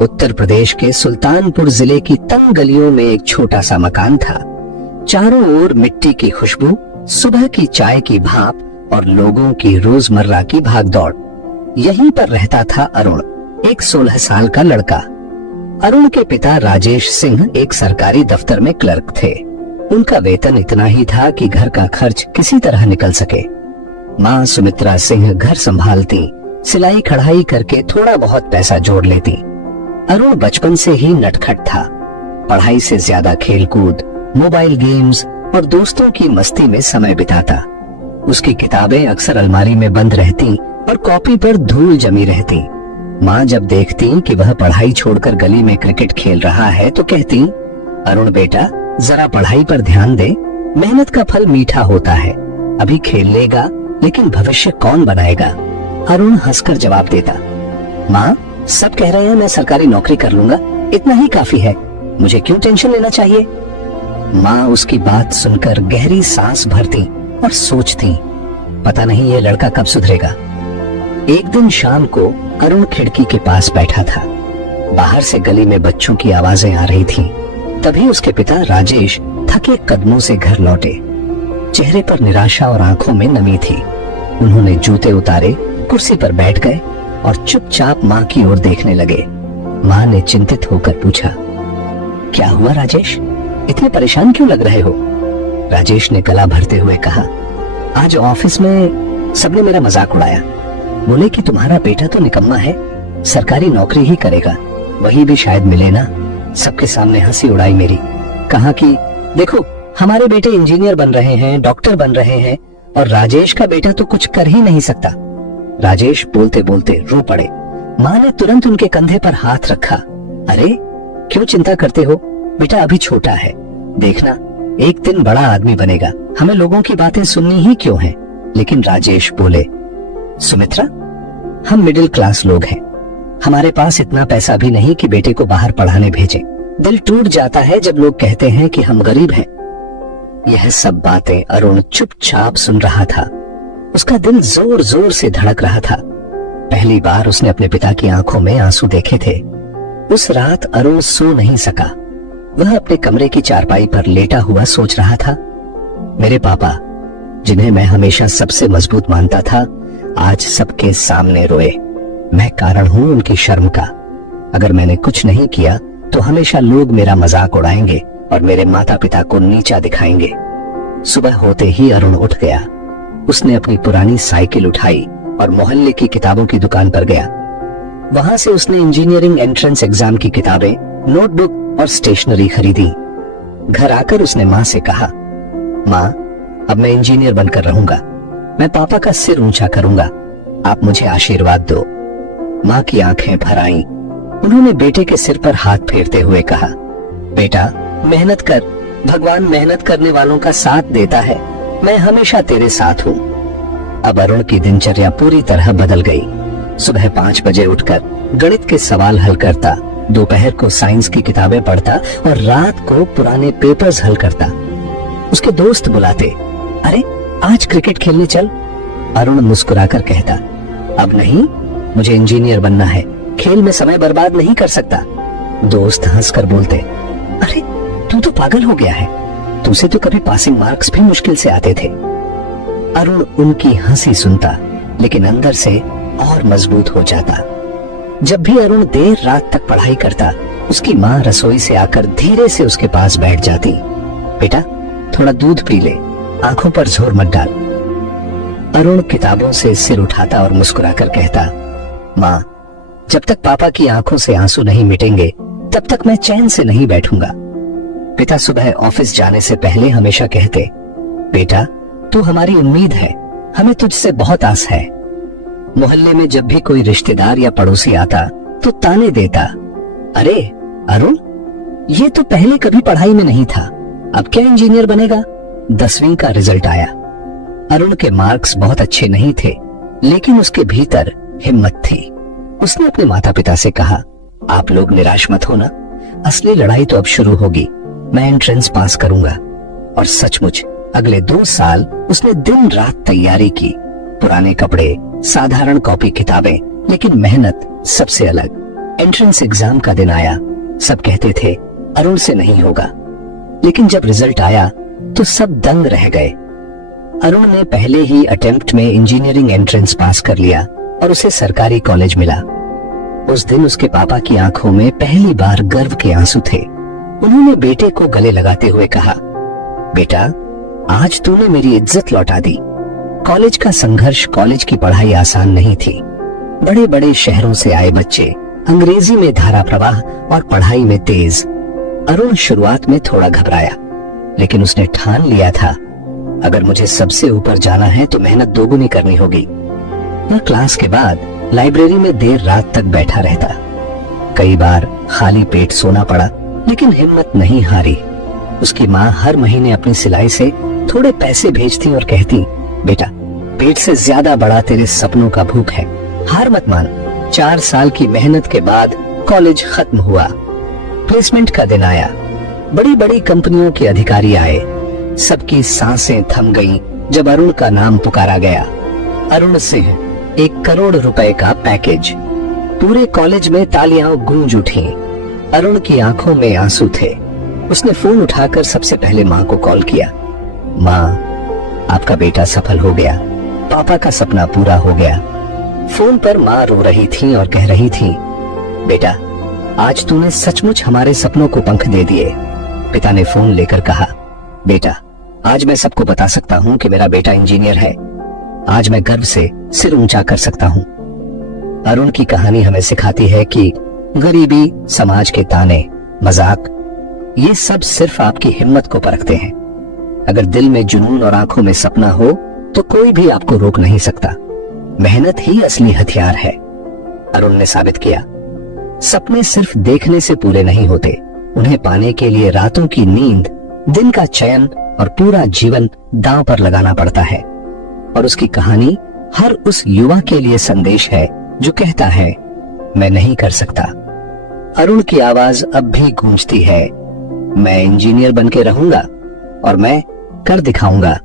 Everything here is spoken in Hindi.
उत्तर प्रदेश के सुल्तानपुर जिले की तंग गलियों में एक छोटा सा मकान था। चारों ओर मिट्टी की खुशबू, सुबह की चाय की भाप और लोगों की रोजमर्रा की भागदौड़। यहीं पर रहता था अरुण, एक 16 साल का लड़का। अरुण के पिता राजेश सिंह एक सरकारी दफ्तर में क्लर्क थे। उनका वेतन इतना ही था कि घर का खर्च किसी तरह निकल सके। माँ सुमित्रा सिंह घर संभालती, सिलाई कढ़ाई करके थोड़ा बहुत पैसा जोड़ लेती। अरुण बचपन से ही नटखट था। पढ़ाई से ज्यादा खेलकूद, मोबाइल गेम्स और दोस्तों की मस्ती में समय बिताता। उसकी किताबें अक्सर अलमारी में बंद रहती और कॉपी पर धूल जमी रहती। माँ जब देखती कि वह पढ़ाई छोड़कर गली में क्रिकेट खेल रहा है तो कहती, अरुण बेटा जरा पढ़ाई पर ध्यान दे, मेहनत का फल मीठा होता है। अभी खेल लेगा लेकिन भविष्य कौन बनाएगा। अरुण हंसकर जवाब देता, माँ सब कह रहे हैं मैं सरकारी नौकरी कर लूंगा, इतना ही काफी है, मुझे क्यों टेंशन लेना चाहिए। माँ उसकी बात सुनकर गहरी सांस भरती और सोचती, पता नहीं ये लड़का कब सुधरेगा। एक दिन शाम को अरुण खिड़की के पास बैठा था। बाहर से गली में बच्चों की आवाजें आ रही थीं। तभी उसके पिता राजेश थके कदमों से घर लौटे। चेहरे पर निराशा और आंखों में नमी थी। उन्होंने जूते उतारे, कुर्सी पर बैठ गए और चुपचाप माँ की ओर देखने लगे। माँ ने चिंतित होकर पूछा, क्या हुआ राजेश, इतने परेशान क्यों लग रहे हो। राजेश ने गला भरते हुए कहा, आज ऑफिस में सबने मेरा मजाक उड़ाया। बोले कि तुम्हारा बेटा तो निकम्मा है, सरकारी नौकरी ही करेगा, वही भी शायद मिले ना। सबके सामने हंसी उड़ाई मेरी। कहा कि देखो हमारे बेटे इंजीनियर बन रहे हैं, डॉक्टर बन रहे हैं और राजेश का बेटा तो कुछ कर ही नहीं सकता। राजेश बोलते बोलते रो पड़े। माँ ने तुरंत उनके कंधे पर हाथ रखा। अरे क्यों चिंता करते हो, बेटा अभी छोटा है, देखना एक दिन बड़ा आदमी बनेगा, हमें लोगों की बातें सुननी ही क्यों है। लेकिन राजेश बोले, सुमित्रा हम मिडिल क्लास लोग हैं, हमारे पास इतना पैसा भी नहीं कि बेटे को बाहर पढ़ाने भेजें। दिल टूट जाता है जब लोग कहते हैं कि हम गरीब हैं। यह सब बातें अरुण चुपचाप सुन रहा था। उसका दिल जोर जोर से धड़क रहा था। पहली बार उसने अपने पिता की आंखों में आंसू देखे थे। उस रात अरुण सो नहीं सका। वह अपने कमरे की चारपाई पर लेटा हुआ सोच रहा था, मेरे पापा जिन्हें मैं हमेशा सबसे मजबूत मानता था, आज सबके सामने रोए। मैं कारण हूं उनकी शर्म का। अगर मैंने कुछ नहीं किया तो हमेशा लोग मेरा मजाक उड़ाएंगे और मेरे माता पिता को नीचा दिखाएंगे। सुबह होते ही अरुण उठ गया। उसने अपनी पुरानी साइकिल उठाई और मोहल्ले की किताबों की दुकान पर गया। वहां से उसने इंजीनियरिंग एंट्रेंस एग्जाम की किताबें, नोटबुक और स्टेशनरी खरीदी। घर आकर उसने माँ से कहा, माँ अब मैं इंजीनियर बनकर रहूंगा, मैं पापा का सिर ऊंचा करूंगा, आप मुझे आशीर्वाद दो। माँ की आंखें भर आईं। उन्होंने बेटे के सिर पर हाथ फेरते हुए कहा, बेटा मेहनत कर, भगवान मेहनत करने वालों का साथ देता है, मैं हमेशा तेरे साथ हूँ। अब अरुण की दिनचर्या पूरी तरह बदल गई। सुबह 5 बजे उठकर गणित के सवाल हल करता, दोपहर को साइंस की किताबें पढ़ता और रात को पुराने पेपर्स हल करता। उसके दोस्त बुलाते, अरे आज क्रिकेट खेलने चल। अरुण मुस्कुराकर कहता, अब नहीं, मुझे इंजीनियर बनना है, खेल में समय बर्बाद नहीं कर सकता। दोस्त हंसकर बोलते, अरे तू तो पागल हो गया है, तुझसे तो कभी पासिंग मार्क्स भी मुश्किल से आते थे। अरुण उनकी हंसी सुनता लेकिन अंदर से और मजबूत हो जाता। जब भी अरुण देर रात तक पढ़ाई करता, उसकी माँ रसोई से आकर धीरे से उसके पास बैठ जाती। बेटा थोड़ा दूध पी ले, आंखों पर जोर मत डाल। अरुण किताबों से सिर उठाता और मुस्कुराकर कहता, माँ जब तक पापा की आंखों से आंसू नहीं मिटेंगे तब तक मैं चैन से नहीं बैठूंगा। पिता सुबह ऑफिस जाने से पहले हमेशा कहते, बेटा तू हमारी उम्मीद है, हमें तुझसे बहुत आस है। मोहल्ले में जब भी कोई रिश्तेदार या पड़ोसी आता तो ताने देता, अरे अरुण ये तो पहले कभी पढ़ाई में नहीं था, अब क्या इंजीनियर बनेगा। 10वीं का रिजल्ट आया। अरुण के मार्क्स बहुत अच्छे नहीं थे लेकिन उसके भीतर हिम्मत थी। उसने अपने माता पिता से कहा, आप लोग निराश मत होना, असली लड़ाई तो अब शुरू होगी, मैं एंट्रेंस पास करूंगा। और सचमुच अगले 2 साल उसने दिन रात तैयारी की। पुराने कपड़े, साधारण कॉपी किताबें, लेकिन मेहनत सबसे अलग। एंट्रेंस एग्जाम का दिन आया। सब कहते थे अरुण से नहीं होगा, लेकिन जब रिजल्ट आया तो सब दंग रह गए। अरुण ने पहले ही अटेम्प्ट में इंजीनियरिंग एंट्रेंस पास कर लिया और उसे सरकारी कॉलेज मिला। उस दिन उसके पापा की आंखों में पहली बार गर्व के आंसू थे। उन्होंने बेटे को गले लगाते हुए कहा, बेटा आज तूने मेरी इज्जत लौटा दी। कॉलेज का संघर्ष, कॉलेज की पढ़ाई आसान नहीं थी। बड़े बड़े शहरों से आए बच्चे, अंग्रेजी में धारा प्रवाह और पढ़ाई में तेज। अरुण शुरुआत में थोड़ा घबराया, लेकिन उसने ठान लिया था अगर मुझे सबसे ऊपर जाना है तो मेहनत दोगुनी करनी होगी। वह क्लास के बाद लाइब्रेरी में देर रात तक बैठा रहता। कई बार खाली पेट सोना पड़ा, लेकिन हिम्मत नहीं हारी। उसकी माँ हर महीने अपनी सिलाई से थोड़े पैसे भेजती और कहती, बेटा पेट से ज्यादा बड़ा तेरे सपनों का भूख है, हार मत मान। 4 साल की मेहनत के बाद कॉलेज खत्म हुआ। प्लेसमेंट का दिन आया। बड़ी बड़ी कंपनियों के अधिकारी आए। सबकी सांसें थम गईं जब अरुण का नाम पुकारा गया। अरुण सिंह, 1 करोड़ रुपए का पैकेज। पूरे कॉलेज में तालियां गूंज उठी। अरुण की आंखों में आंसू थे। उसने फोन उठाकर सबसे पहले माँ को कॉल किया। माँ, आपका बेटा सफल हो गया, पापा का सपना पूरा हो गया। फोन पर माँ रो रही थी और कह रही थी, बेटा आज तूने सचमुच हमारे सपनों को पंख दे दिए। पिता ने फोन लेकर कहा, बेटा आज मैं सबको बता सकता हूँ कि मेरा बेटा इंजीनियर है। आज मैं गर्व से सिर ऊंचा कर सकता हूँ। अरुण की कहानी हमें सिखाती है कि गरीबी, समाज के ताने, मजाक, ये सब सिर्फ आपकी हिम्मत को परखते हैं। अगर दिल में जुनून और आंखों में सपना हो तो कोई भी आपको रोक नहीं सकता। मेहनत ही असली हथियार है। अरुण ने साबित किया, सपने सिर्फ देखने से पूरे नहीं होते, उन्हें पाने के लिए रातों की नींद, दिन का चयन और पूरा जीवन दांव पर लगाना पड़ता है। और उसकी कहानी हर उस युवा के लिए संदेश है जो कहता है, मैं नहीं कर सकता। अरुण की आवाज अब भी गूंजती है, मैं इंजीनियर बनके रहूंगा और मैं कर दिखाऊंगा।